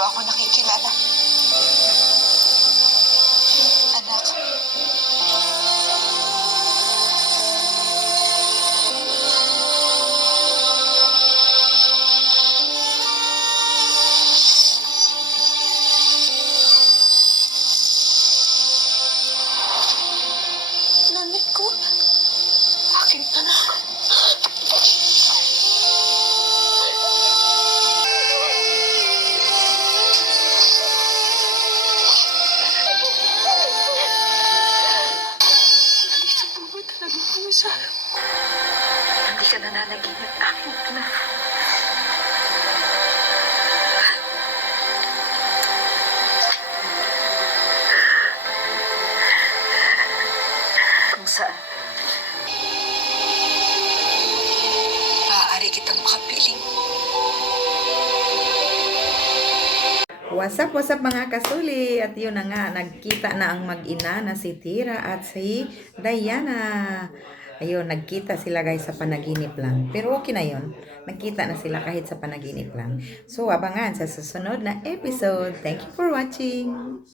ba ako nakikilala? Hindi ka nananaginip, aking anak. Kung saan? Maaari kitang makapiling. What's up, what's up mga kasuli? At yun na nga, nagkita na ang mag-ina na si Tira at si Diana. Ayun, nagkita sila guys sa panaginip lang. Pero okay na yun. Nagkita na sila kahit sa panaginip lang. So, abangan sa susunod na episode. Thank you for watching!